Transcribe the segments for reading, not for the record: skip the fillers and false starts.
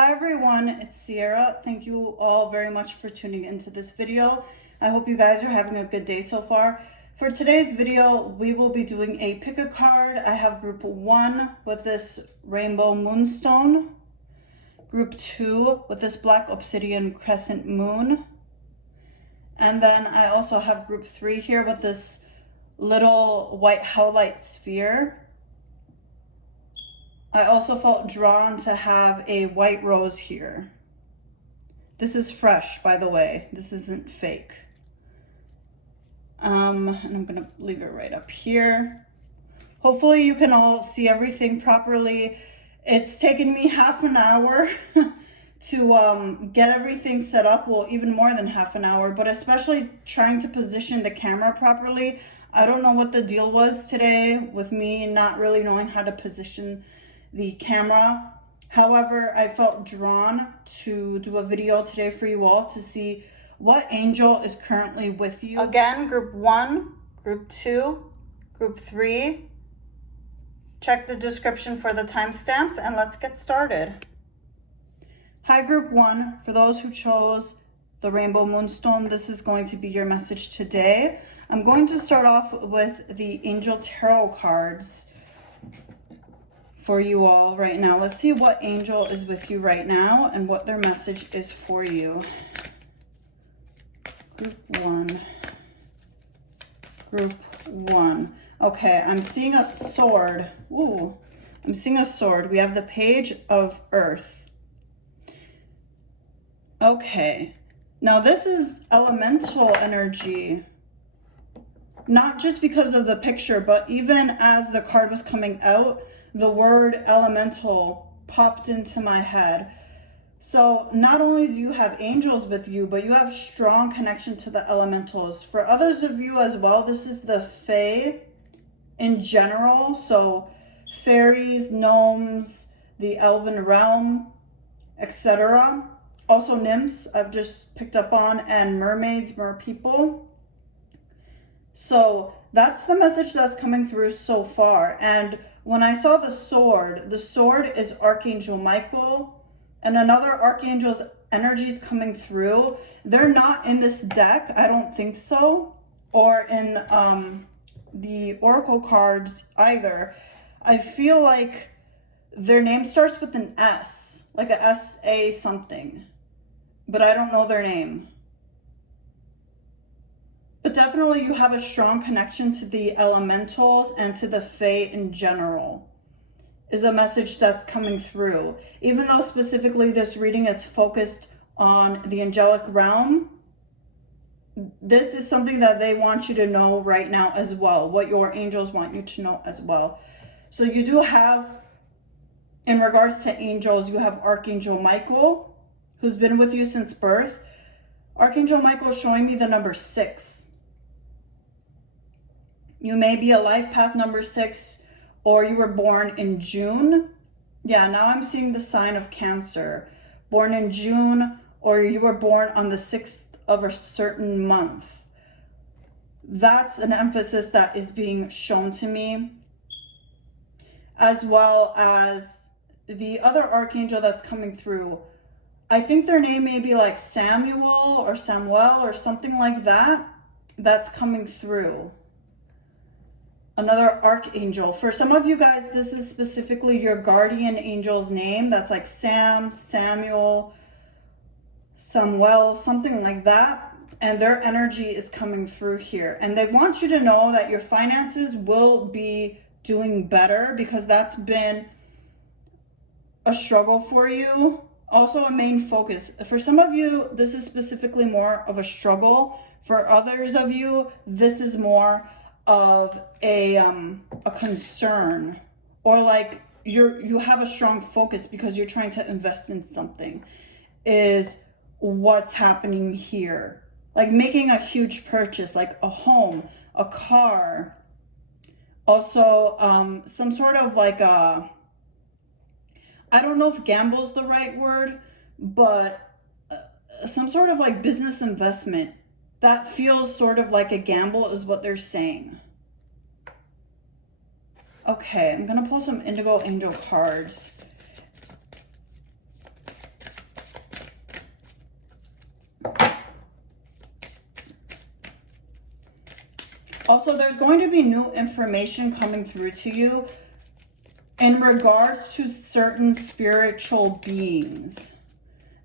Hi everyone, it's Sierra. Thank you all very much for tuning into this video. I hope you guys are having a good day so far. For today's video, we will be doing a pick a card. I have group 1 with this rainbow moonstone, group 2 with this black obsidian crescent moon, and then I also have group 3 here with this little white howlite sphere. I also felt drawn to have a white rose here. This is fresh, by the way. This isn't fake. And I'm gonna leave it right up here. Hopefully you can all see everything properly. It's taken me half an hour to get everything set up. Well, even more than half an hour, but especially trying to position the camera properly. I don't know what the deal was today with me not really knowing how to position the camera. However, I felt drawn to do a video today for you all to see what angel is currently with you. Again, group 1, group 2, group 3. Check the description for the timestamps and let's get started. Hi group 1, for those who chose the rainbow moonstone, this is going to be your message today. I'm going to start off with the angel tarot cards for you all right now. Let's see what angel is with you right now and what their message is for you. Group 1. Group 1. Okay, I'm seeing a sword. Ooh, I'm seeing a sword. We have the Page of Earth. Okay, now this is elemental energy. Not just because of the picture, but even as the card was coming out, the word elemental popped into my head. So not only do you have angels with you, but you have strong connection to the elementals. For others of you as well, this is the Fae in general. So fairies, gnomes, the elven realm, etc. Also nymphs, I've just picked up on, and mermaids, merpeople. So that's the message that's coming through so far. And when I saw the sword is Archangel Michael, and another archangel's energies coming through. They're not in this deck, I don't think so, or in the oracle cards either. I feel like their name starts with an S, like a S-A something, but I don't know their name. But definitely you have a strong connection to the elementals and to the Fae in general is a message that's coming through. Even though specifically this reading is focused on the angelic realm, this is something that they want you to know right now as well, what your angels want you to know as well. So you do have, in regards to angels, you have Archangel Michael, who's been with you since birth. Archangel Michael is showing me the number 6. You may be a life path number 6, or you were born in June. Yeah, now I'm seeing the sign of Cancer. Born in June, or you were born on the 6th of a certain month. That's an emphasis that is being shown to me. As well as the other archangel that's coming through. I think their name may be like Samuel or Samuel or something like that. That's coming through. Another archangel. For some of you guys, this is specifically your guardian angel's name. That's like Sam, Samuel, Samuel, something like that. And their energy is coming through here. And they want you to know that your finances will be doing better, because that's been a struggle for you. Also a main focus. For some of you, this is specifically more of a struggle. For others of you, this is more of a concern, or like you have a strong focus because you're trying to invest in something, is what's happening here. Like making a huge purchase, like a home, a car. Also some sort of like I don't know if gamble is the right word, but some sort of like business investment that feels sort of like a gamble is what they're saying. Okay, I'm gonna pull some indigo angel cards. Also, there's going to be new information coming through to you in regards to certain spiritual beings.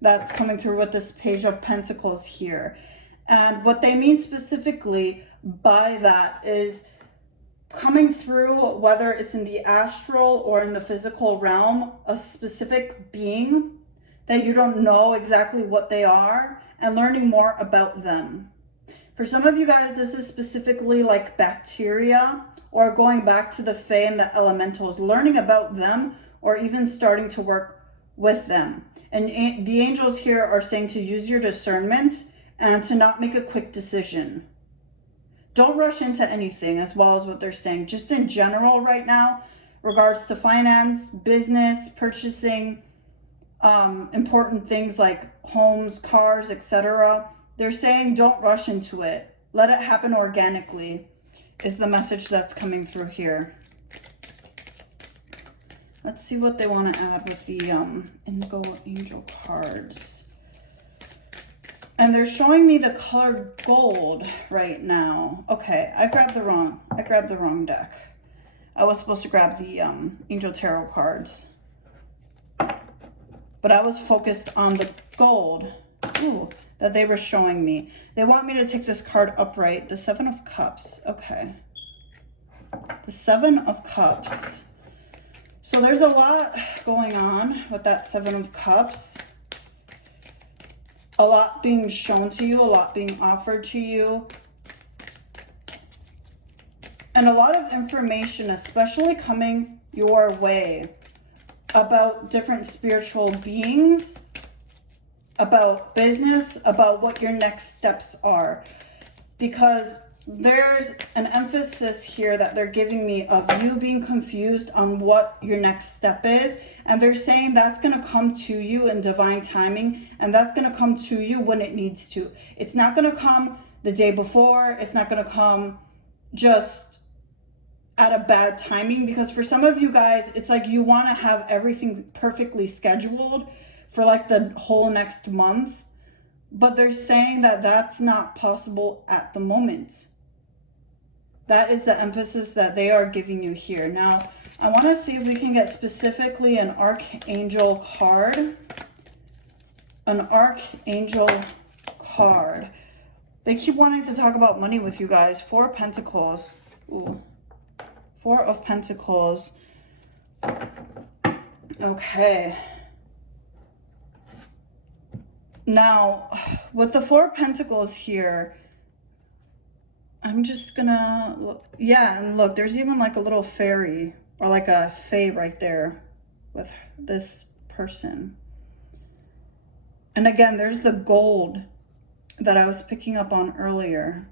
That's coming through with this Page of Pentacles here. And what they mean specifically by that is coming through, whether it's in the astral or in the physical realm, a specific being that you don't know exactly what they are, and learning more about them. For some of you guys, this is specifically like bacteria, or going back to the Fae and the elementals, learning about them, or even starting to work with them. And the angels here are saying to use your discernment and to not make a quick decision. Don't rush into anything, as well as what they're saying. Just in general right now, regards to finance, business, purchasing, important things like homes, cars, etc. They're saying don't rush into it. Let it happen organically is the message that's coming through here. Let's see what they want to add with the Indigo Angel cards. And they're showing me the color gold right now. Okay, I grabbed the wrong deck. I was supposed to grab the Angel Tarot cards. But I was focused on the gold that they were showing me. They want me to take this card upright. The Seven of Cups. Okay. The Seven of Cups. So there's a lot going on with that Seven of Cups. A lot being shown to you, a lot being offered to you. And a lot of information, especially coming your way, about different spiritual beings, about business, about what your next steps are. Because there's an emphasis here that they're giving me of you being confused on what your next step is. And they're saying that's going to come to you in divine timing. And that's going to come to you when it needs to. It's not going to come the day before. It's not going to come just at a bad timing. Because for some of you guys, it's like you want to have everything perfectly scheduled for like the whole next month. But they're saying that that's not possible at the moment. That is the emphasis that they are giving you here. Now, I want to see if we can get specifically an Archangel card. An Archangel card. They keep wanting to talk about money with you guys. Four of Pentacles. Ooh. Four of Pentacles. Okay. Now, with the Four of Pentacles here, I'm just gonna look. Yeah, and look, there's even like a little fairy or like a fae right there with this person. And again, there's the gold that I was picking up on earlier.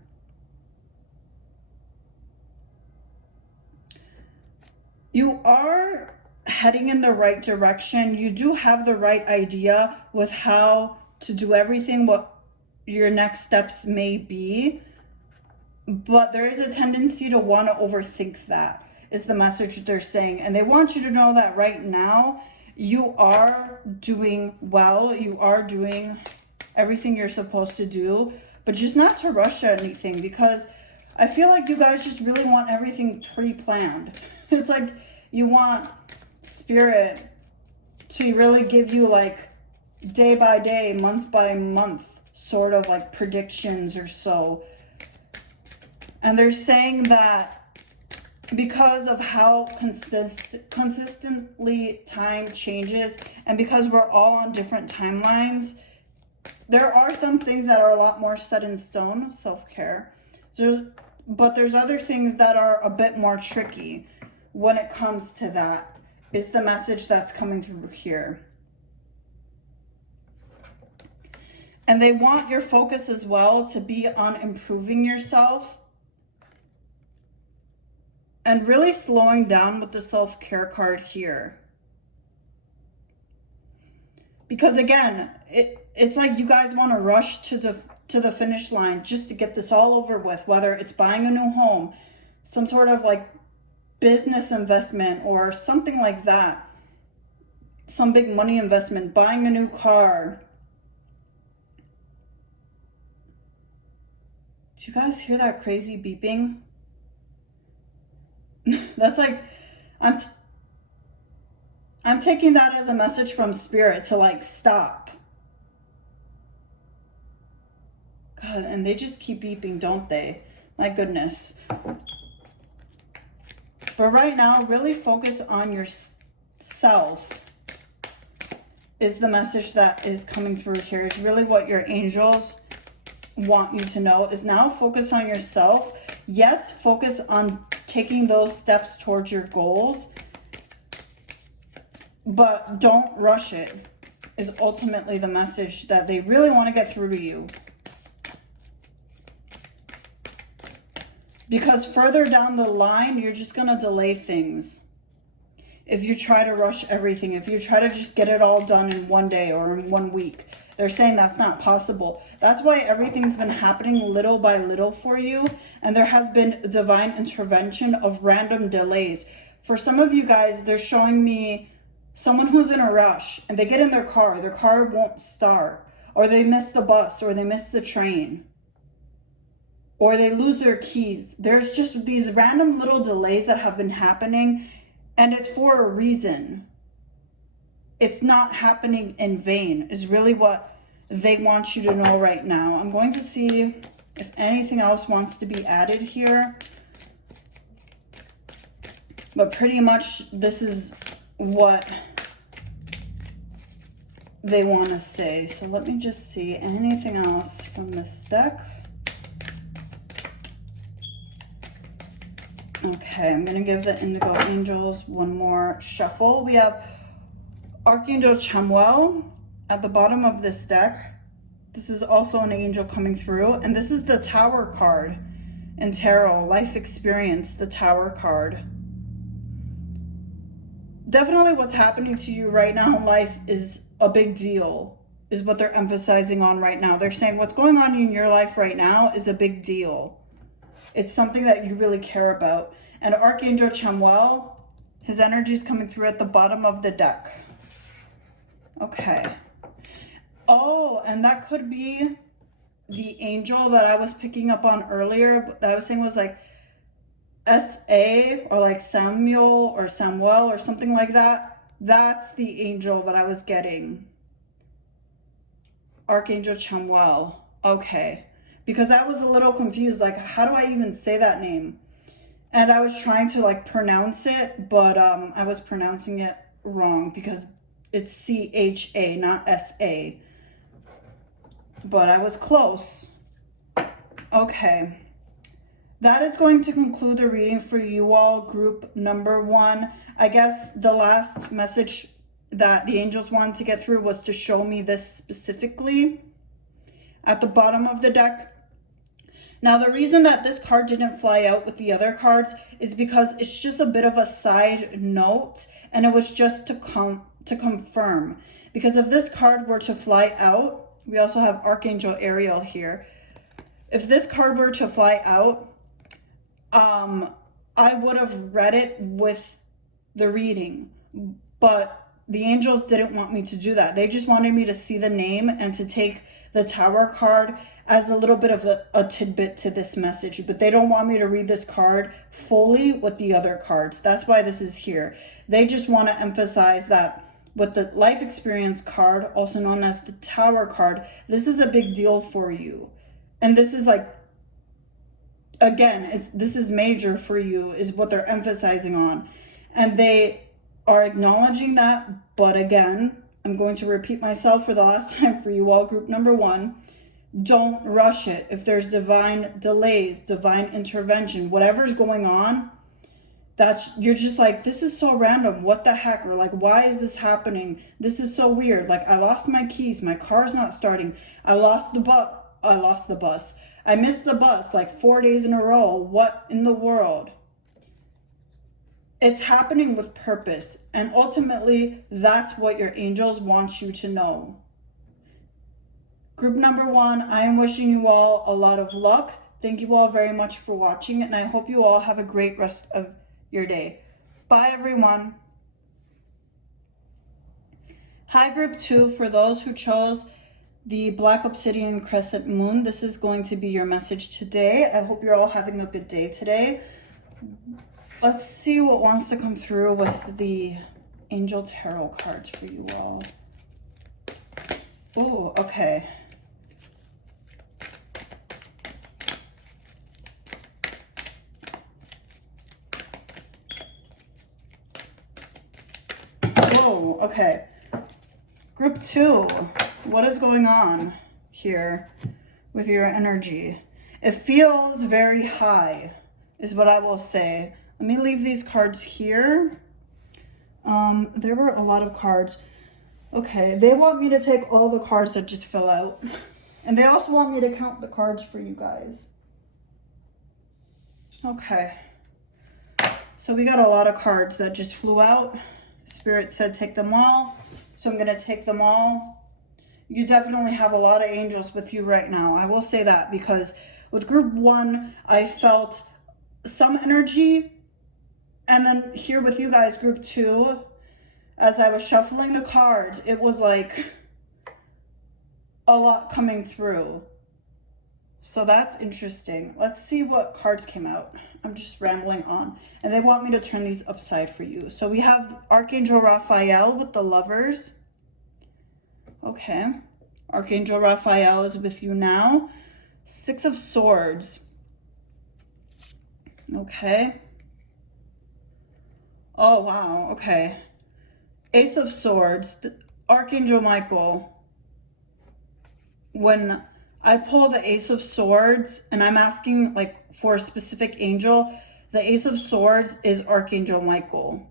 You are heading in the right direction. You do have the right idea with how to do everything, what your next steps may be. But there is a tendency to want to overthink that, is the message they're saying. And they want you to know that right now, you are doing well. You are doing everything you're supposed to do. But just not to rush at anything, because I feel like you guys just really want everything pre-planned. It's like you want Spirit to really give you like day by day, month by month, sort of like predictions or so. And they're saying that because of how consistently time changes, and because we're all on different timelines, there are some things that are a lot more set in stone, self-care. But there's other things that are a bit more tricky when it comes to that, is the message that's coming through here. And they want your focus as well to be on improving yourself and really slowing down with the self-care card here. Because again, it's like you guys want to rush to the finish line just to get this all over with, whether it's buying a new home, some sort of like business investment or something like that, some big money investment, buying a new car. Do you guys hear that crazy beeping? That's like, I'm taking that as a message from spirit to like stop. God, and they just keep beeping, don't they? My goodness. But right now, really focus on yourself is the message that is coming through here. It's really what your angels want you to know is now focus on yourself. Yes, focus on taking those steps towards your goals, but don't rush it is ultimately the message that they really want to get through to you. Because further down the line, you're just going to delay things. If you try to rush everything, if you try to just get it all done in one day or in 1 week, they're saying that's not possible. That's why everything's been happening little by little for you. And there has been divine intervention of random delays. For some of you guys, they're showing me someone who's in a rush and they get in their car won't start, or they miss the bus, or they miss the train, or they lose their keys. There's just these random little delays that have been happening, and it's for a reason. It's not happening in vain, is really what they want you to know right now. I'm going to see if anything else wants to be added here. But pretty much this is what they want to say. So let me just see anything else from this deck. Okay, I'm going to give the Indigo Angels one more shuffle. We have Archangel Chamuel at the bottom of this deck. This is also an angel coming through. And this is the Tower card in Tarot, Life Experience, the Tower card. Definitely what's happening to you right now in life is a big deal, is what they're emphasizing on right now. They're saying what's going on in your life right now is a big deal. It's something that you really care about. And Archangel Chamuel, his energy is coming through at the bottom of the deck. Okay. Oh, and that could be the angel that I was picking up on earlier, that I was saying was like S.A. or like Samuel or Samuel or something like that. That's the angel that I was getting. Archangel Chamuel. Okay. Because I was a little confused, like, how do I even say that name? And I was trying to, like, pronounce it, but I was pronouncing it wrong because it's C-H-A, not S-A. But I was close. Okay. That is going to conclude the reading for you all, group number 1. I guess the last message that the angels wanted to get through was to show me this specifically at the bottom of the deck. Now, the reason that this card didn't fly out with the other cards is because it's just a bit of a side note, and it was just to confirm. Because if this card were to fly out, we also have Archangel Ariel here. If this card were to fly out, I would have read it with the reading, but the angels didn't want me to do that. They just wanted me to see the name and to take the Tower card as a little bit of a tidbit to this message, but they don't want me to read this card fully with the other cards. That's why this is here. They just want to emphasize that with the Life Experience card, also known as the Tower card, this is a big deal for you. And this is like, again, this is major for you, is what they're emphasizing on. And they are acknowledging that, but again, I'm going to repeat myself for the last time for you all, group number 1. Don't rush it. If there's divine delays, divine intervention, whatever's going on, you're just like, this is so random. What the heck? Or like, why is this happening? This is so weird. Like, I lost my keys. My car's not starting. I lost the bus. I missed the bus like 4 days in a row. What in the world? It's happening with purpose. And ultimately, that's what your angels want you to know. Group number 1, I am wishing you all a lot of luck. Thank you all very much for watching, and I hope you all have a great rest of your day. Bye, everyone. Hi, group 2. For those who chose the Black Obsidian Crescent Moon, this is going to be your message today. I hope you're all having a good day today. let's see what wants to come through with the Angel Tarot cards for you all. Oh, okay. Oh, okay. Group 2, what is going on here with your energy? It feels very high, is what I will say. Let me leave these cards here. There were a lot of cards. Okay, they want me to take all the cards that just fell out. And they also want me to count the cards for you guys. Okay. So we got a lot of cards that just flew out. Spirit said take them all. So I'm going to take them all. You definitely have a lot of angels with you right now. I will say that because with group 1, I felt some energy. And then here with you guys, group 2, as I was shuffling the cards, it was like a lot coming through. So that's interesting. Let's see what cards came out. I'm just rambling on. And they want me to turn these upside for you. So we have Archangel Raphael with the Lovers. Okay. Archangel Raphael is with you now. 6 of Swords. Okay. Oh, wow. Okay. Ace of Swords. Archangel Michael. When I pull the Ace of Swords and I'm asking like for a specific angel, the Ace of Swords is Archangel Michael.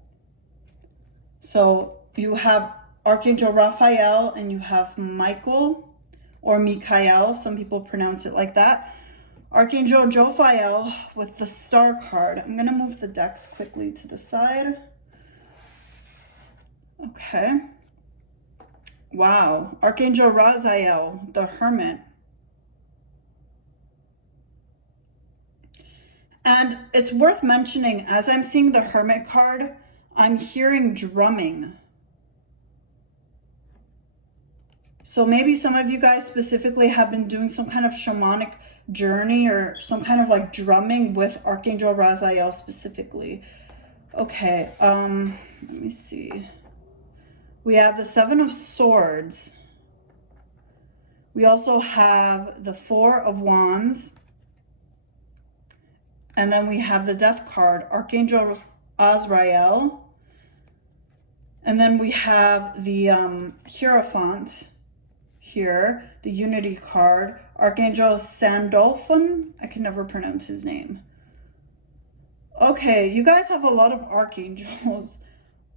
So you have Archangel Raphael and you have Michael or Michael. Some people pronounce it like that. Archangel Jophiel with the Star card. I'm going to move the decks quickly to the side. Okay. Wow. Archangel Raziel, the Hermit. And it's worth mentioning, as I'm seeing the Hermit card, I'm hearing drumming. So maybe some of you guys specifically have been doing some kind of shamanic journey or some kind of like drumming with Archangel Raziel specifically. Okay, let me see. We have the 7 of Swords. We also have the 4 of Wands. And then we have the Death card, Archangel Azrael. And then we have the Hierophant here, the Unity card, Archangel Sandolphon. I can never pronounce his name. Okay, you guys have a lot of archangels.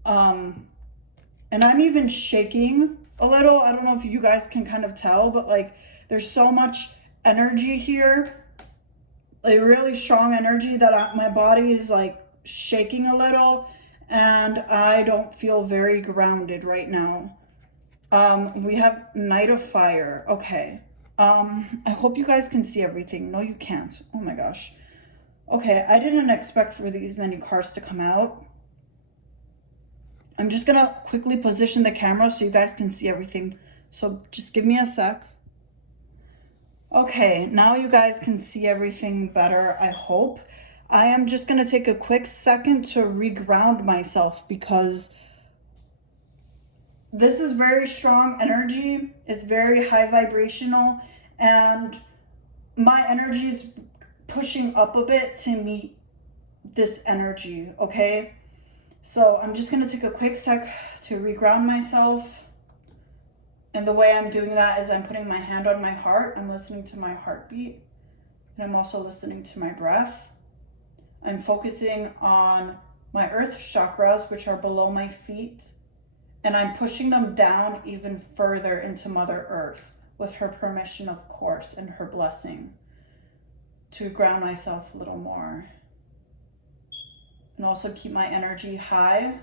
And I'm even shaking a little. I don't know if you guys can kind of tell, but like there's so much energy here. A really strong energy that my body is like shaking a little and I don't feel very grounded right now. We have Knight of Fire. Okay. I hope you guys can see everything. No, you can't. Oh my gosh. Okay, I didn't expect for these many cards to come out. I'm just gonna quickly position the camera so you guys can see everything. So just give me a sec. Okay, now you guys can see everything better, I hope. I am just going to take a quick second to reground myself because this is very strong energy. It's very high vibrational and my energy is pushing up a bit to meet this energy, okay? So I'm just going to take a quick sec to reground myself. And the way I'm doing that is I'm putting my hand on my heart. I'm listening to my heartbeat. And I'm also listening to my breath. I'm focusing on my earth chakras, which are below my feet. And I'm pushing them down even further into Mother Earth with her permission, of course, and her blessing to ground myself a little more. And also keep my energy high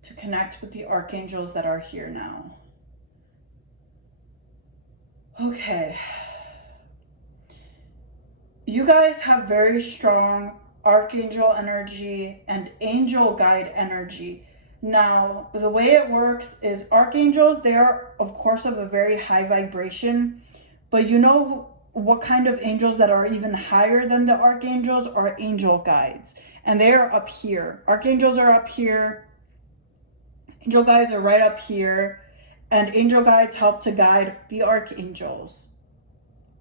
to connect with the archangels that are here now. Okay. You guys have very strong archangel energy and angel guide energy. Now, the way it works is archangels, they are, of course, of a very high vibration, but you know what kind of angels that are even higher than the archangels are angel guides. and they are up here. Archangels are up here. Angel guides are right up here. And angel guides help to guide the archangels.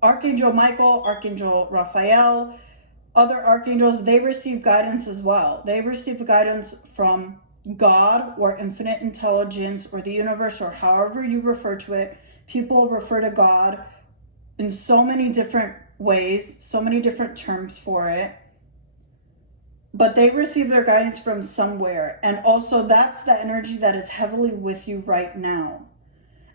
Archangel Michael, Archangel Raphael, other archangels, they receive guidance as well. They receive guidance from God or infinite intelligence or the universe, or however you refer to it. People refer to God in so many different ways, so many different terms for it. But they receive their guidance from somewhere. And also that's the energy that is heavily with you right now.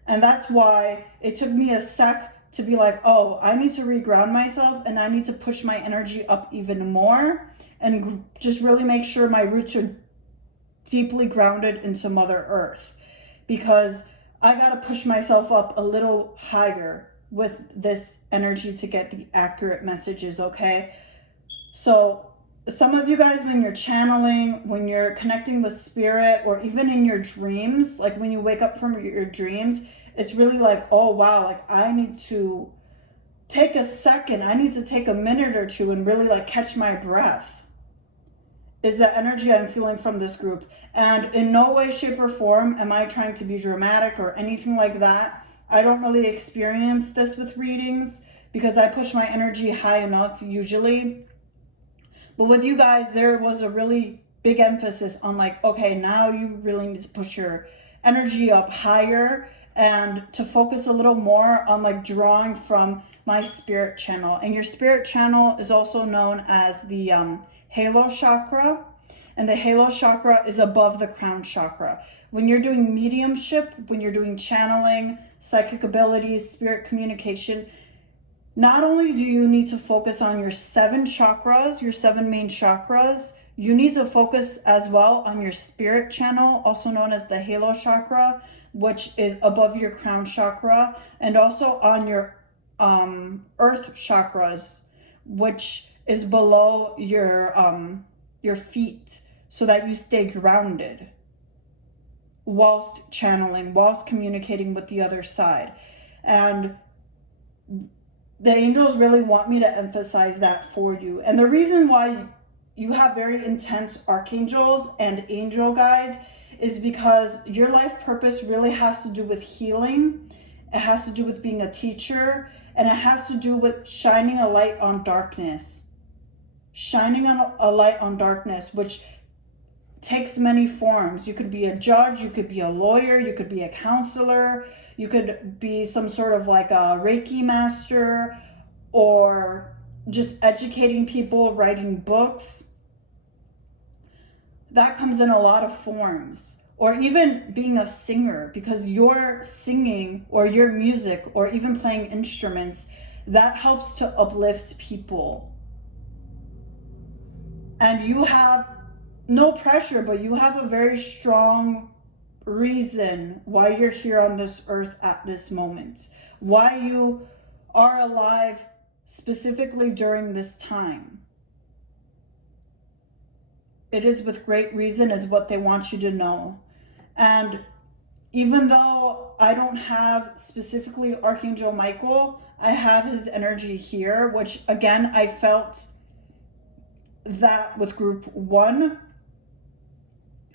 And that's why it took me a sec to be like, oh, I need to reground myself and I need to push my energy up even more and just really make sure my roots are deeply grounded into Mother Earth, because I got to push myself up a little higher with this energy to get the accurate messages, okay? So some of you guys, when you're channeling, when you're connecting with spirit, or even in your dreams, like when you wake up from your dreams, it's really like, oh wow, like I need to take a second, I need to take a minute or two and really like catch my breath, is the energy I'm feeling from this group. And in no way, shape, or form am I trying to be dramatic or anything like that. I don't really experience this with readings because I push my energy high enough usually. But with you guys, there was a really big emphasis on like, okay, now you really need to push your energy up higher and to focus a little more on like drawing from my spirit channel. And your spirit channel is also known as the halo chakra. And the halo chakra is above the crown chakra. When you're doing mediumship, when you're doing channeling, psychic abilities, spirit communication, not only do you need to focus on your 7 chakras, your 7 main chakras, you need to focus as well on your spirit channel, also known as the halo chakra, which is above your crown chakra, and also on your earth chakras, which is below your feet, so that you stay grounded whilst channeling, whilst communicating with the other side. And the angels really want me to emphasize that for you. And the reason why you have very intense archangels and angel guides is because your life purpose really has to do with healing. It has to do with being a teacher, and it has to do with shining a light on darkness. Shining on a light on darkness, which takes many forms. You could be a judge, you could be a lawyer, you could be a counselor, you could be some sort of like a Reiki master, or just educating people, writing books. That comes in a lot of forms. Or even being a singer, because your singing or your music or even playing instruments, that helps to uplift people. And you have no pressure, but you have a very strong reason why you're here on this earth at this moment, why you are alive specifically during this time. It is with great reason, is what they want you to know. And even though I don't have specifically Archangel Michael, I have his energy here, which again, I felt that with group 1,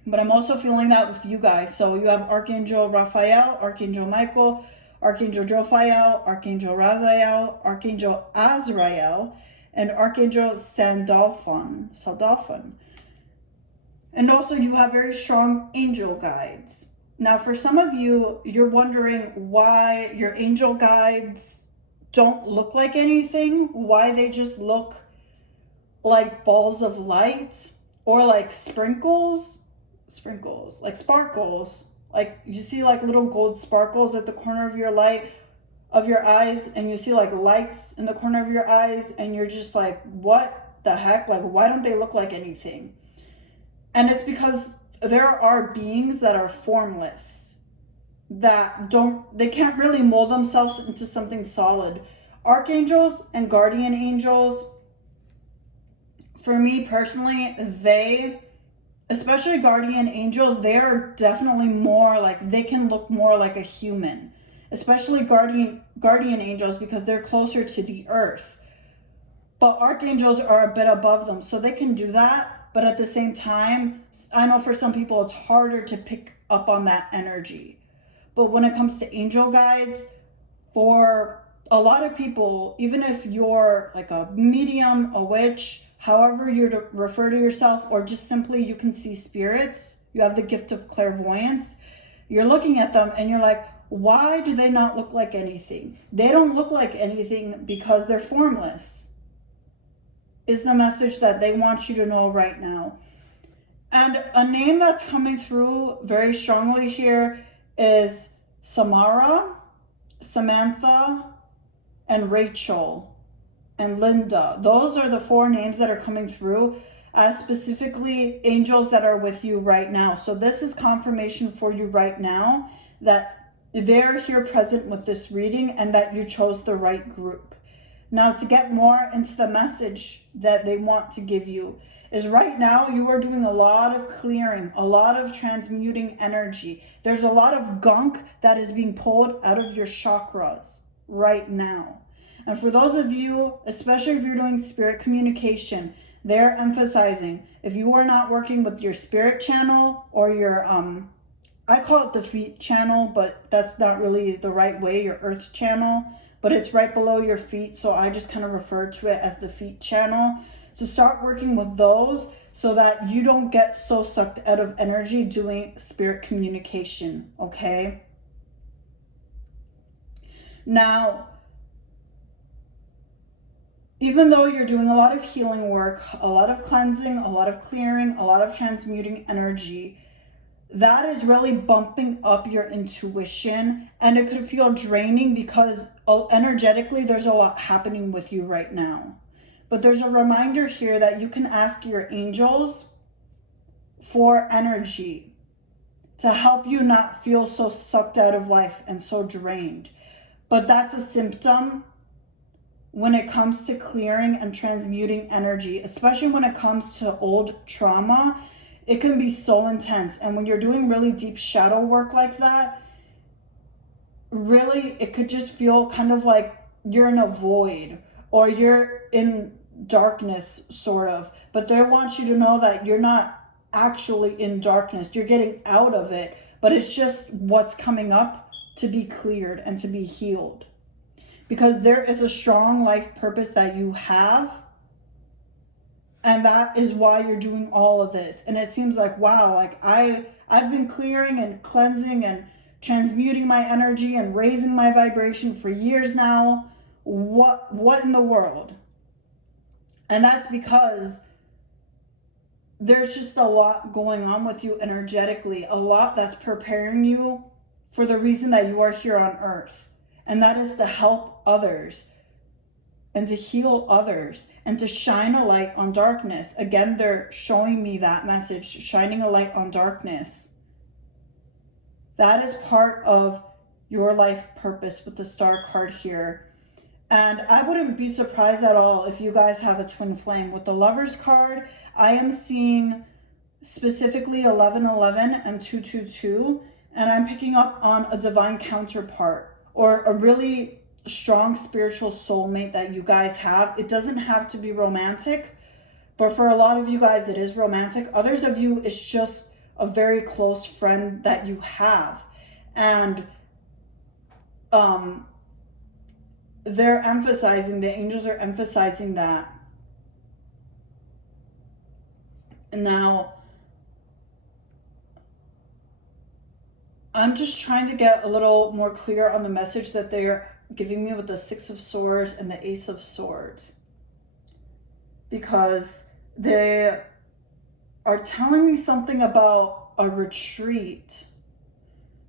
but I'm also feeling that with you guys. So you have Archangel Raphael, Archangel Michael, Archangel Jophiel, Archangel Raziel, Archangel Azrael, and Archangel Sandalphon. And also you have very strong angel guides. Now for some of you, you're wondering why your angel guides don't look like anything, why they just look like balls of light or like sprinkles, like sparkles. Like you see like little gold sparkles at the corner of your eyes, and you see like lights in the corner of your eyes, and you're just like, what the heck? Like, why don't they look like anything? And it's because there are beings that are formless, that they can't really mold themselves into something solid. Archangels and guardian angels, for me personally, especially guardian angels, they are definitely more like, they can look more like a human, especially guardian angels, because they're closer to the earth. But archangels are a bit above them, so they can do that. but at the same time, I know for some people it's harder to pick up on that energy. But when it comes to angel guides, for a lot of people, even if you're like a medium, a witch, however you refer to yourself, or just simply you can see spirits, you have the gift of clairvoyance, you're looking at them and you're like, why do they not look like anything? They don't look like anything because they're formless, is the message that they want you to know right now. And a name that's coming through very strongly here is Samara, Samantha, and Rachel, and Linda. Those are the 4 names that are coming through as specifically angels that are with you right now. So this is confirmation for you right now that they're here present with this reading and that you chose the right group. Now, to get more into the message that they want to give you is right now you are doing a lot of clearing, a lot of transmuting energy. There's a lot of gunk that is being pulled out of your chakras right now. And for those of you, especially if you're doing spirit communication, they're emphasizing if you are not working with your spirit channel or your, I call it the feet channel, but that's not really the right way, your earth channel, but it's right below your feet. So I just kind of refer to it as the feet channel. So start working with those so that you don't get so sucked out of energy doing spirit communication, okay? Now, even though you're doing a lot of healing work, a lot of cleansing, a lot of clearing, a lot of transmuting energy, that is really bumping up your intuition, and it could feel draining because energetically there's a lot happening with you right now. But there's a reminder here that you can ask your angels for energy to help you not feel so sucked out of life and so drained. But that's a symptom when it comes to clearing and transmuting energy, especially when it comes to old trauma. It can be so intense. And when you're doing really deep shadow work like that, really, it could just feel kind of like you're in a void or you're in darkness, sort of. But they want you to know that you're not actually in darkness. You're getting out of it, but it's just what's coming up to be cleared and to be healed. Because there is a strong life purpose that you have. And that is why you're doing all of this. And it seems like, wow, like I've been clearing and cleansing and transmuting my energy and raising my vibration for years now. What in the world? And that's because there's just a lot going on with you energetically, a lot that's preparing you for the reason that you are here on earth. And that is to help others and to heal others and to shine a light on darkness. Again, they're showing me that message, shining a light on darkness. That is part of your life purpose with the Star card here. And I wouldn't be surprised at all if you guys have a twin flame. With the Lovers card, I am seeing specifically 1111 and 222, and I'm picking up on a divine counterpart or a really strong spiritual soulmate that you guys have. It doesn't have to be romantic, but for a lot of you guys it is romantic. Others of you, it's just a very close friend that you have. And they're emphasizing, the angels are emphasizing that. Now, I'm just trying to get a little more clear on the message that they're giving me with the Six of Swords and the Ace of Swords. Because they are telling me something about a retreat.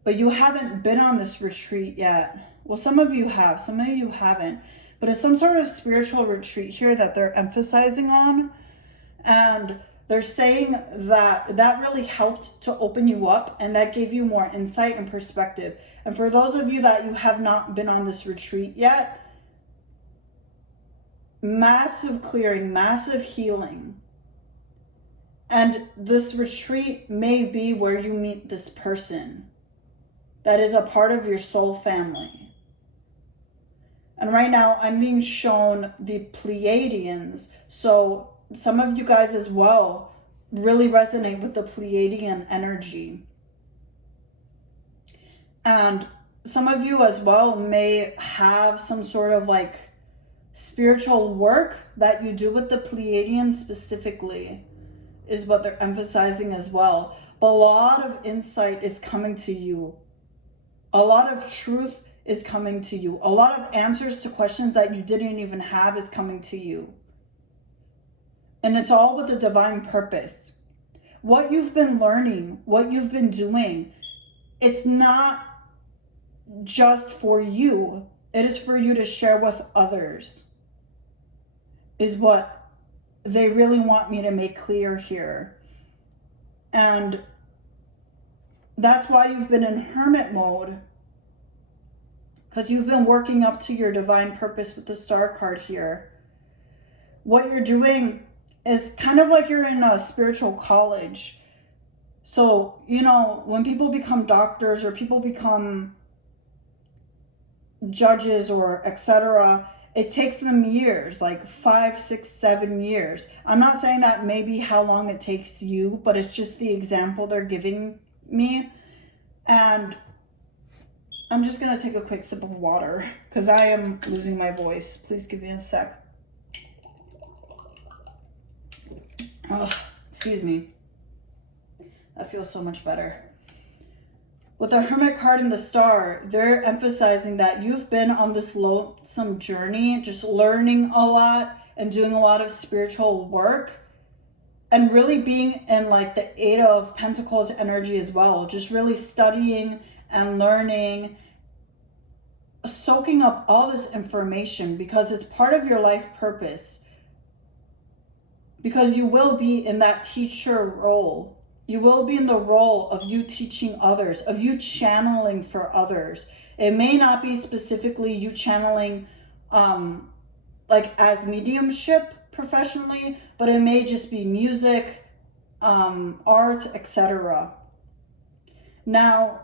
But you haven't been on this retreat yet. Well, some of you have, some of you haven't. But it's some sort of spiritual retreat here that they're emphasizing on. And they're saying that that really helped to open you up and that gave you more insight and perspective. And for those of you that you have not been on this retreat yet, massive clearing, massive healing. And this retreat may be where you meet this person that is a part of your soul family. And right now I'm being shown the Pleiadians. So some of you guys as well really resonate with the Pleiadian energy. And some of you as well may have some sort of like spiritual work that you do with the Pleiadians specifically, is what they're emphasizing as well. But a lot of insight is coming to you. A lot of truth is coming to you. A lot of answers to questions that you didn't even have is coming to you. And it's all with a divine purpose. What you've been learning, what you've been doing, it's not just for you. It is for you to share with others, is what they really want me to make clear here. And that's why you've been in hermit mode, because you've been working up to your divine purpose with the star card here. What you're doing is kind of like you're in a spiritual college. So, you know, when people become doctors or people become judges or etc., it takes them years, like 5, 6, 7 years. I'm not saying that may be how long it takes you, but it's just the example they're giving me. And I'm just going to take a quick sip of water because I am losing my voice. Please give me a sec. Oh, excuse me. That feels so much better. With the Hermit card and the Star, they're emphasizing that you've been on this lonesome journey, just learning a lot and doing a lot of spiritual work, and really being in like the Eight of Pentacles energy as well, just really studying and learning, soaking up all this information because it's part of your life purpose. Because you will be in that teacher role. You will be in the role of you teaching others, of you channeling for others. It may not be specifically you channeling like as mediumship professionally, but it may just be music, art, etc. Now,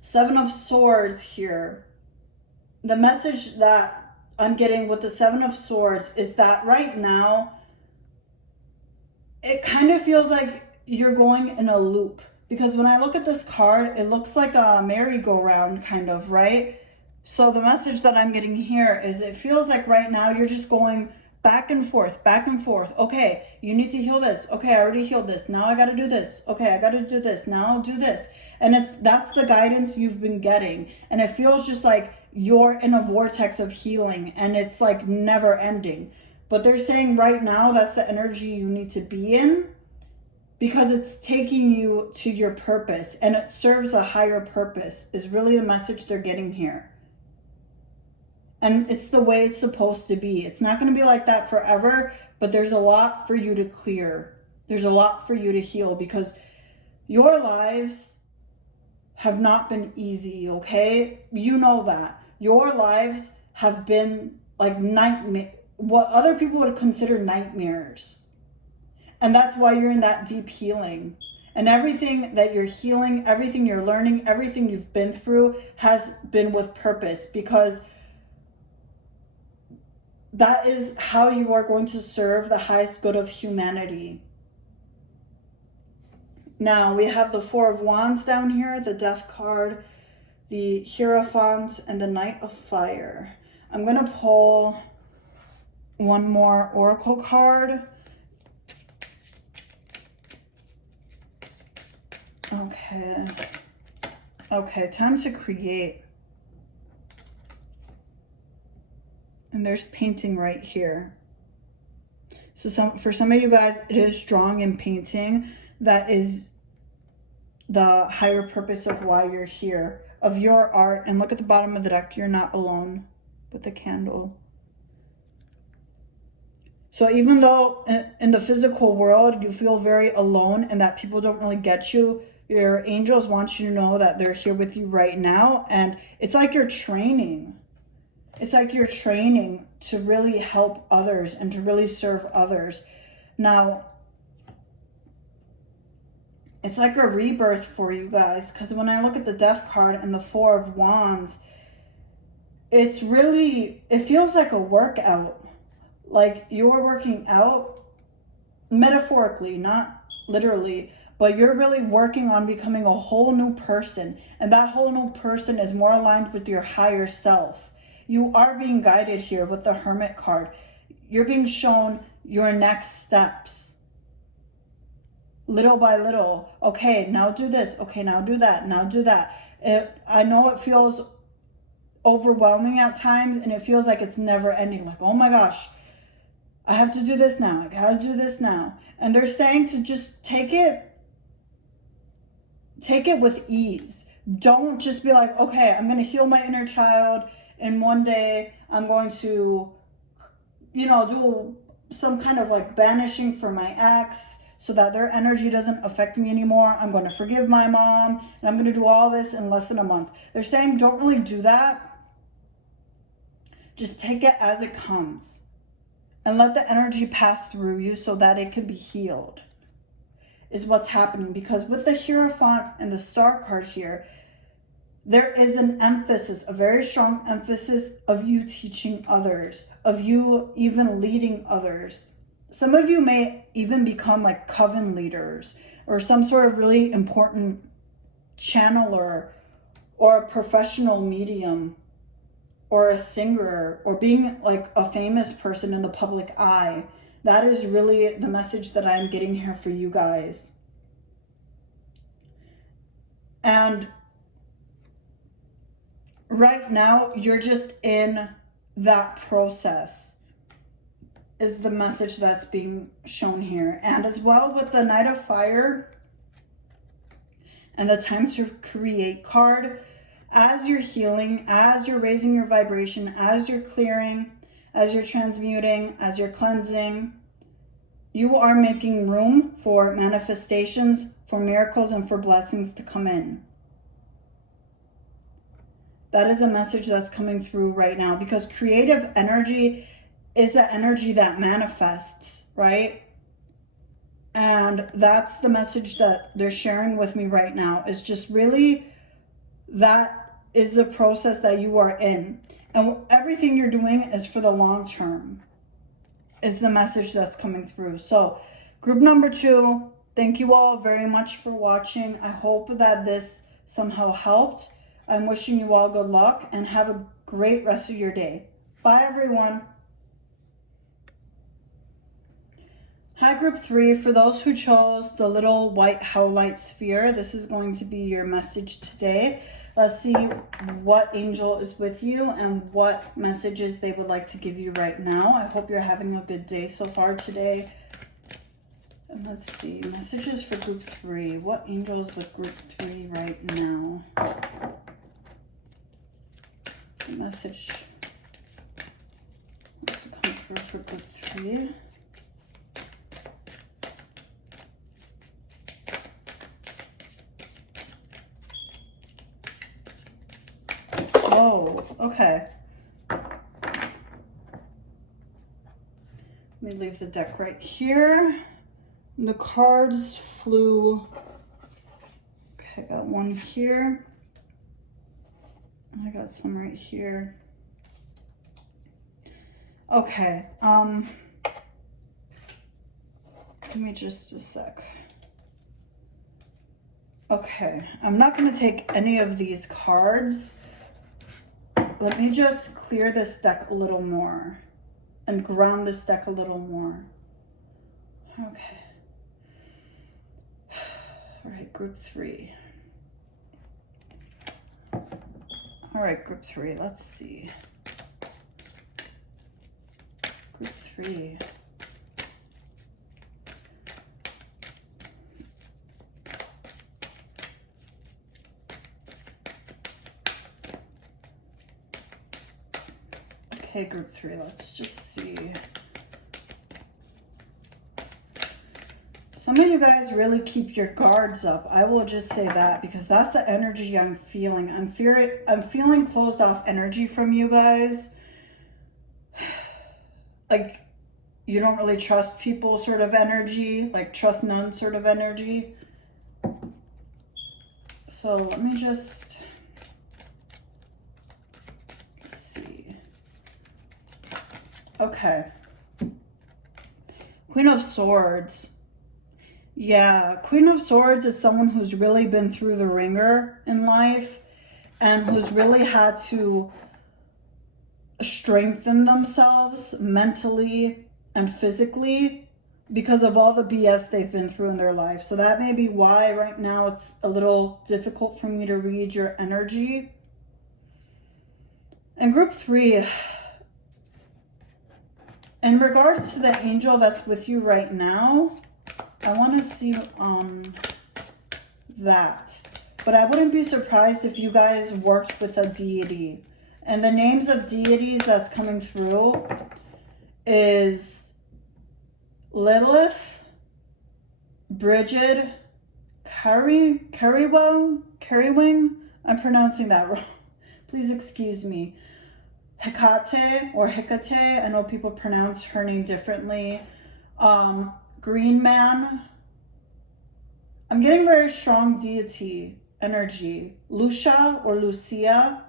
Seven of Swords here. The message that I'm getting with the Seven of Swords is that right now, it kind of feels like you're going in a loop. Because when I look at this card, it looks like a merry-go-round kind of, right? So the message that I'm getting here is it feels like right now you're just going back and forth, back and forth. Okay, you need to heal this. Okay, I already healed this. Now I got to do this. Okay, I got to do this. Now I'll do this. And that's the guidance you've been getting. And it feels just like you're in a vortex of healing and it's like never ending. But they're saying right now that's the energy you need to be in because it's taking you to your purpose and it serves a higher purpose is really the message they're getting here. And it's the way it's supposed to be. It's not going to be like that forever, but there's a lot for you to clear. There's a lot for you to heal because your lives have not been easy, okay? You know that. Your lives have been like what other people would consider nightmares. And that's why you're in that deep healing. And everything that you're healing, everything you're learning, everything you've been through has been with purpose because that is how you are going to serve the highest good of humanity. Now we have the Four of Wands down here, the Death card, the Hierophant, and the Knight of Fire. I'm going to pull one more oracle card. Okay, time to create. And there's painting right here. So for some of you guys, it is drawing and painting. That is the higher purpose of why you're here, of your art. And look at the bottom of the deck. You're not alone with the candle. So even though in the physical world you feel very alone and that people don't really get you, your angels want you to know that they're here with you right now. And it's like you're training. It's like you're training to really help others and to really serve others. Now, it's like a rebirth for you guys. Because when I look at the Death card and the Four of Wands, it feels like a workout. Like you're working out metaphorically, not literally, but you're really working on becoming a whole new person. And that whole new person is more aligned with your higher self. You are being guided here with the Hermit card. You're being shown your next steps. Little by little. Okay, now do this. Okay, now do that. Now do that. I know it feels overwhelming at times, and it feels like it's never ending. Like, oh my gosh, I have to do this now. I gotta do this now. And they're saying to just take it with ease. Don't just be like, okay, I'm going to heal my inner child, and one day I'm going to, do some kind of like banishing for my ex so that their energy doesn't affect me anymore. I'm going to forgive my mom, and I'm going to do all this in less than a month. They're saying don't really do that. Just take it as it comes and let the energy pass through you so that it can be healed, is what's happening. Because with the Hierophant and the Star card here, there is an emphasis, a very strong emphasis of you teaching others, of you even leading others. Some of you may even become like coven leaders or some sort of really important channeler or a professional medium or a singer or being like a famous person in the public eye. That is really the message that I'm getting here for you guys. And right now, you're just in that process, is the message that's being shown here. And as well with the Knight of Fire and the Time to Create card, as you're healing, as you're raising your vibration, as you're clearing, as you're transmuting, as you're cleansing, you are making room for manifestations, for miracles, and for blessings to come in. That is a message that's coming through right now, because creative energy is the energy that manifests, right? And that's the message that they're sharing with me right now, is just really that is the process that you are in. And everything you're doing is for the long term, is the message that's coming through. So group number 2, thank you all very much for watching. I hope that this somehow helped. I'm wishing you all good luck and have a great rest of your day. Bye, everyone. Hi, group 3. For those who chose the little white howlite sphere, this is going to be your message today. Let's see what angel is with you and what messages they would like to give you right now. I hope you're having a good day so far today. And let's see, messages for group 3. What angel is with group 3 right now? Message what's coming through for group 3. Oh, okay. Let me leave the deck right here. The cards flew. Okay, I got one here. I got some right here. Okay, give me just a sec. Okay, I'm not going to take any of these cards. Let me just clear this deck a little more and ground this deck a little more. Okay. All right, group 3. All right, group 3, let's see. Group 3. Okay, group 3, let's just see. Some of you guys really keep your guards up. I will just say that, because that's the energy I'm feeling. I'm feeling closed off energy from you guys. Like, you don't really trust people sort of energy, like trust none sort of energy. So let me just see. Okay. Queen of Swords. Yeah, Queen of Swords is someone who's really been through the ringer in life and who's really had to strengthen themselves mentally and physically because of all the BS they've been through in their life. So that may be why right now it's a little difficult for me to read your energy. And group 3, in regards to the angel that's with you right now, I want to see that. But I wouldn't be surprised if you guys worked with a deity. And the names of deities that's coming through is Lilith, Bridget, Carrywing. I'm pronouncing that wrong. Please excuse me. Hecate or Hecate. I know people pronounce her name differently. Green Man. I'm getting very strong deity energy. Lucia or Lucia.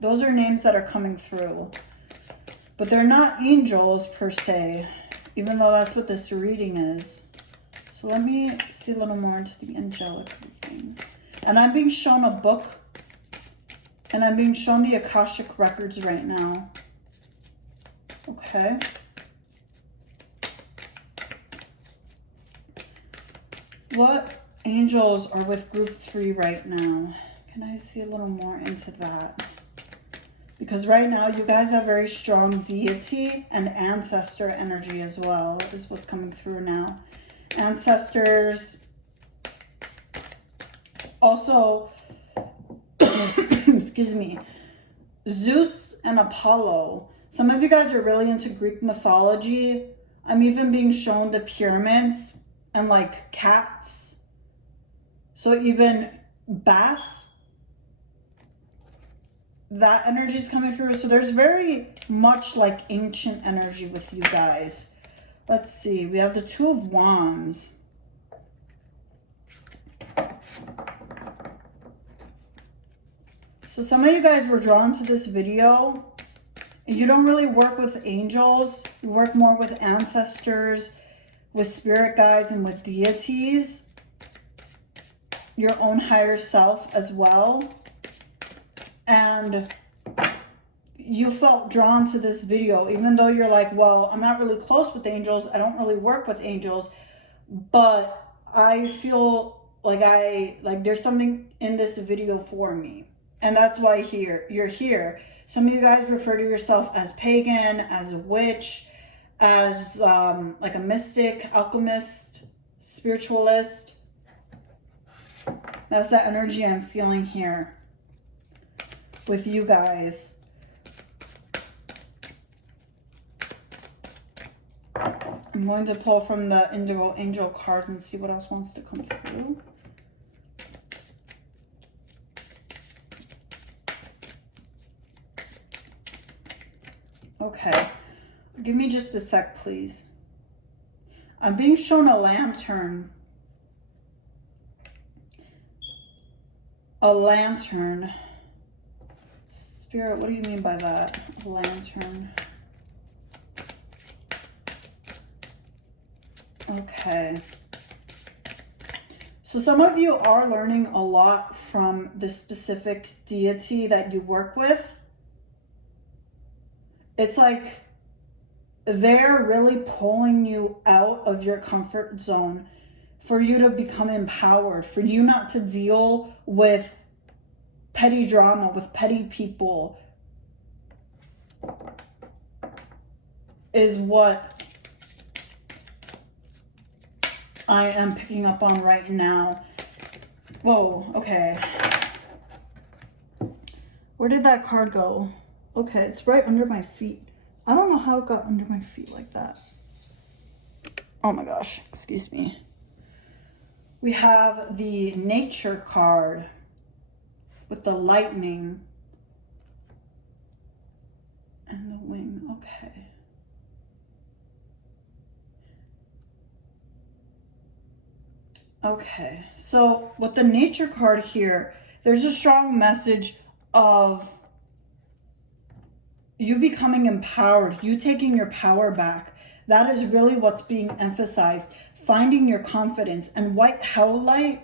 Those are names that are coming through. But they're not angels per se, even though that's what this reading is. So let me see a little more into the angelic reading. And I'm being shown a book. And I'm being shown the Akashic records right now. Okay. What angels are with group 3 right now? Can I see a little more into that? Because right now you guys have very strong deity and ancestor energy as well, is what's coming through now. Ancestors. Also, excuse me, Zeus and Apollo. Some of you guys are really into Greek mythology. I'm even being shown the pyramids and like cats. So even bass, that energy is coming through. So there's very much like ancient energy with you guys. Let's see. We have the 2 of Wands. So some of you guys were drawn to this video and you don't really work with angels. You work more with ancestors, with spirit guides, and with deities. Your own higher self as well. And you felt drawn to this video, even though you're like, well, I'm not really close with angels. I don't really work with angels, but I feel like there's something in this video for me. And that's why you're here. Some of you guys refer to yourself as pagan, as a witch, as like a mystic, alchemist, spiritualist. That's the energy I'm feeling here with you guys. I'm going to pull from the Indigo Angel cards and see what else wants to come through. Okay, give me just a sec, please. I'm being shown a lantern. A lantern. Spirit, what do you mean by that? A lantern. Okay. So some of you are learning a lot from the specific deity that you work with. It's like they're really pulling you out of your comfort zone for you to become empowered, for you not to deal with petty drama, with petty people, is what I am picking up on right now. Whoa, okay. Where did that card go? Okay, it's right under my feet. I don't know how it got under my feet like that. Oh my gosh, excuse me. We have the nature card with the lightning and the wing. Okay. Okay, so with the nature card here, there's a strong message of you becoming empowered, you taking your power back. That is really what's being emphasized. Finding your confidence. And white howlite,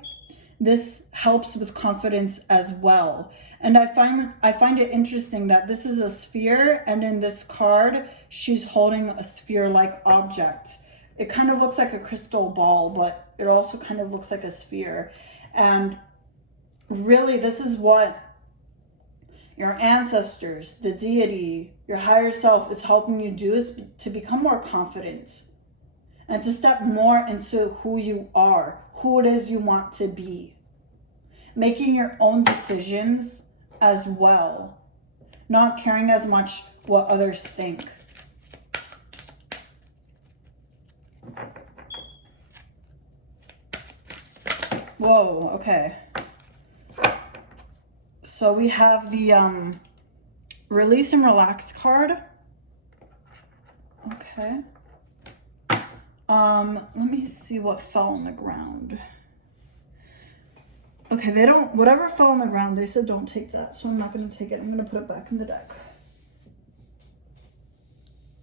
this helps with confidence as well. And I find it interesting that this is a sphere, and in this card, she's holding a sphere-like object. It kind of looks like a crystal ball, but it also kind of looks like a sphere. And really, this is what your ancestors, the deity, your higher self is helping you do, is to become more confident and to step more into who you are, who it is you want to be. Making your own decisions as well. Not caring as much what others think. Whoa, okay. So we have the release and relax card. Okay. Let me see what fell on the ground. Okay, they don't, whatever fell on the ground, they said don't take that, so I'm not going to take it. I'm going to put it back in the deck.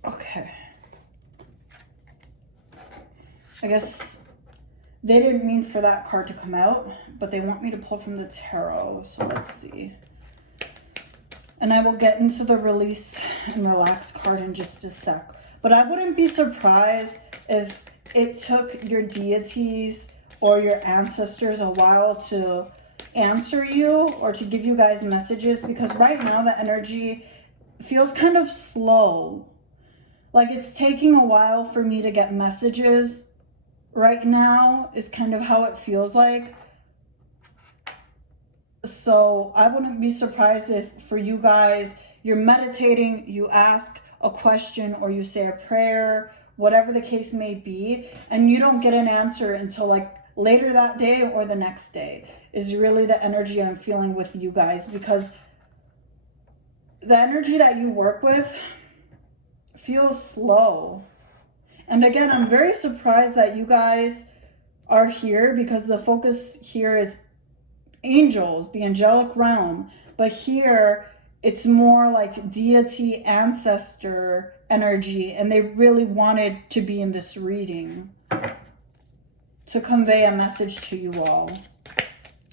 Okay. I guess they didn't mean for that card to come out, but they want me to pull from the tarot, so let's see. And I will get into the release and relax card in just a sec. But I wouldn't be surprised if it took your deities or your ancestors a while to answer you or to give you guys messages, because right now the energy feels kind of slow. Like it's taking a while for me to get messages right now is kind of how it feels like. So I wouldn't be surprised if for you guys, you're meditating, you ask a question or you say a prayer, whatever the case may be, and you don't get an answer until like later that day or the next day, is really the energy I'm feeling with you guys, because the energy that you work with feels slow. And again, I'm very surprised that you guys are here, because the focus here is angels, the angelic realm, but here it's more like deity, ancestor energy, and they really wanted to be in this reading to convey a message to you all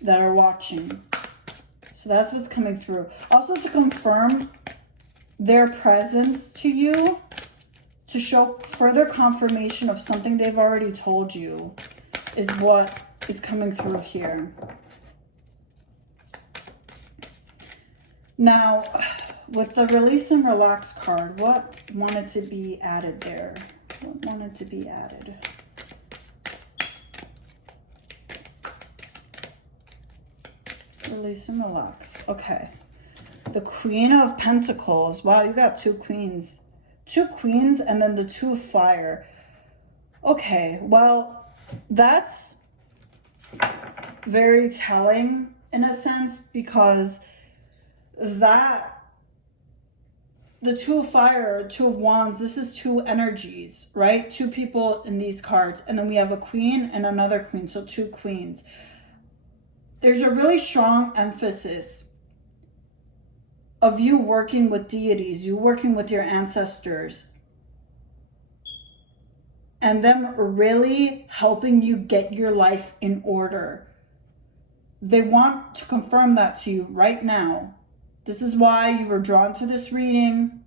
that are watching. So that's what's coming through. Also to confirm their presence to you, to show further confirmation of something they've already told you, is what is coming through here. Now, with the release and relax card, what wanted to be added there? What wanted to be added? Release and relax. Okay. The Queen of Pentacles. Wow, you got two queens. Two queens and then the two of fire. Okay, well, that's very telling in a sense, because that the two of fire, two of wands, this is two energies, right? Two people in these cards. And then we have a queen and another queen, so two queens. There's a really strong emphasis of you working with deities, you working with your ancestors, and them really helping you get your life in order. They want to confirm that to you right now. This is why you were drawn to this reading.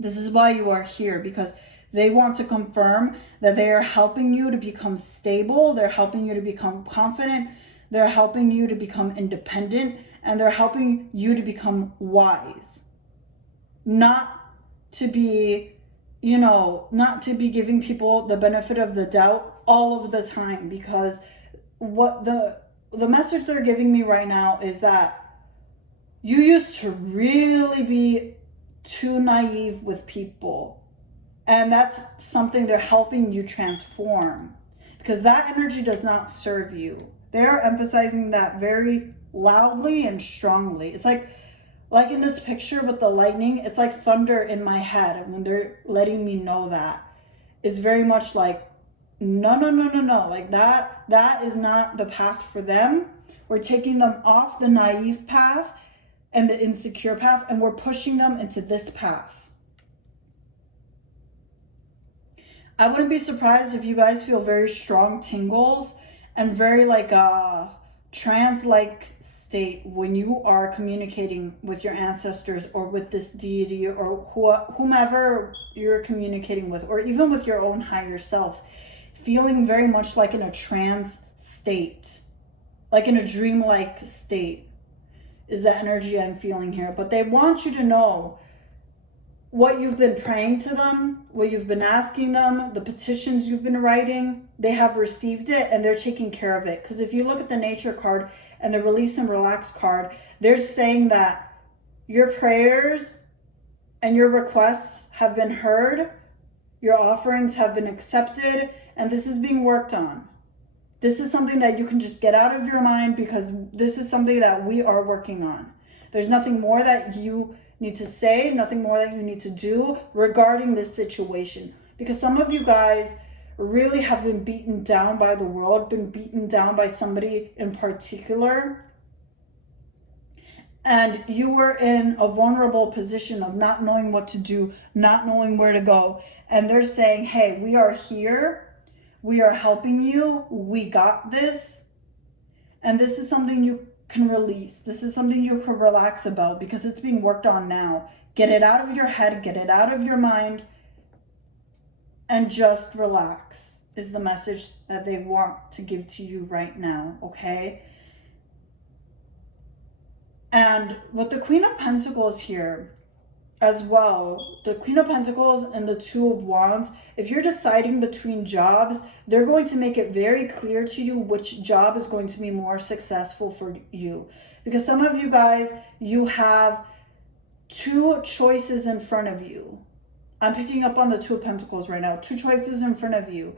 This is why you are here, because they want to confirm that they are helping you to become stable. They're helping you to become confident. They're helping you to become independent, and they're helping you to become wise. Not to be, you know, not to be giving people the benefit of the doubt all of the time, because what the message they're giving me right now is that you used to really be too naive with people. And that's something they're helping you transform, because that energy does not serve you. They are emphasizing that very loudly and strongly. It's like in this picture with the lightning, it's like thunder in my head. And when they're letting me know that, it's very much like, no. Like that is not the path for them. We're taking them off the naive path and the insecure path, and we're pushing them into this path. I wouldn't be surprised if you guys feel very strong tingles and very like a trance-like state when you are communicating with your ancestors or with this deity or whomever you're communicating with, or even with your own higher self, feeling very much like in a trance state, like in a dreamlike state is the energy I'm feeling here. But they want you to know what you've been praying to them, what you've been asking them, the petitions you've been writing, they have received it and they're taking care of it. Because if you look at the nature card and the release and relax card, they're saying that your prayers and your requests have been heard, your offerings have been accepted, and this is being worked on. This is something that you can just get out of your mind, because this is something that we are working on. There's nothing more that you need to say, nothing more that you need to do regarding this situation. Because some of you guys really have been beaten down by the world, been beaten down by somebody in particular. And you were in a vulnerable position of not knowing what to do, not knowing where to go. And they're saying, hey, we are here. We are helping you. We got this. And this is something you can release. This is something you can relax about, because it's being worked on now. Get it out of your head, get it out of your mind, and just relax is the message that they want to give to you right now, okay? And with the Queen of Pentacles here as well, the Queen of Pentacles and the Two of Wands, if you're deciding between jobs, they're going to make it very clear to you which job is going to be more successful for you. Because some of you guys, you have two choices in front of you. I'm picking up on the Two of Pentacles right now. Two choices in front of you.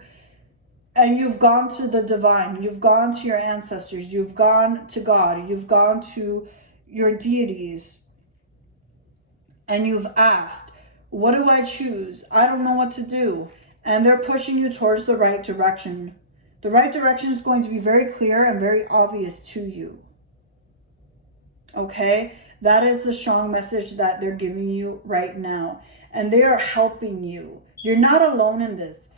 And you've gone to the divine. You've gone to your ancestors. You've gone to God. You've gone to your deities. And you've asked, what do I choose? I don't know what to do. And they're pushing you towards the right direction. The right direction is going to be very clear and very obvious to you. Okay? That is the strong message that they're giving you right now. And they are helping you. You're not alone in this.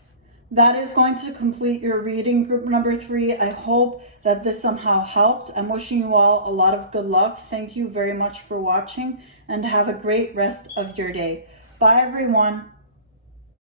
That is going to complete your reading, group number 3. I hope that this somehow helped. I'm wishing you all a lot of good luck. Thank you very much for watching, and have a great rest of your day. Bye, everyone.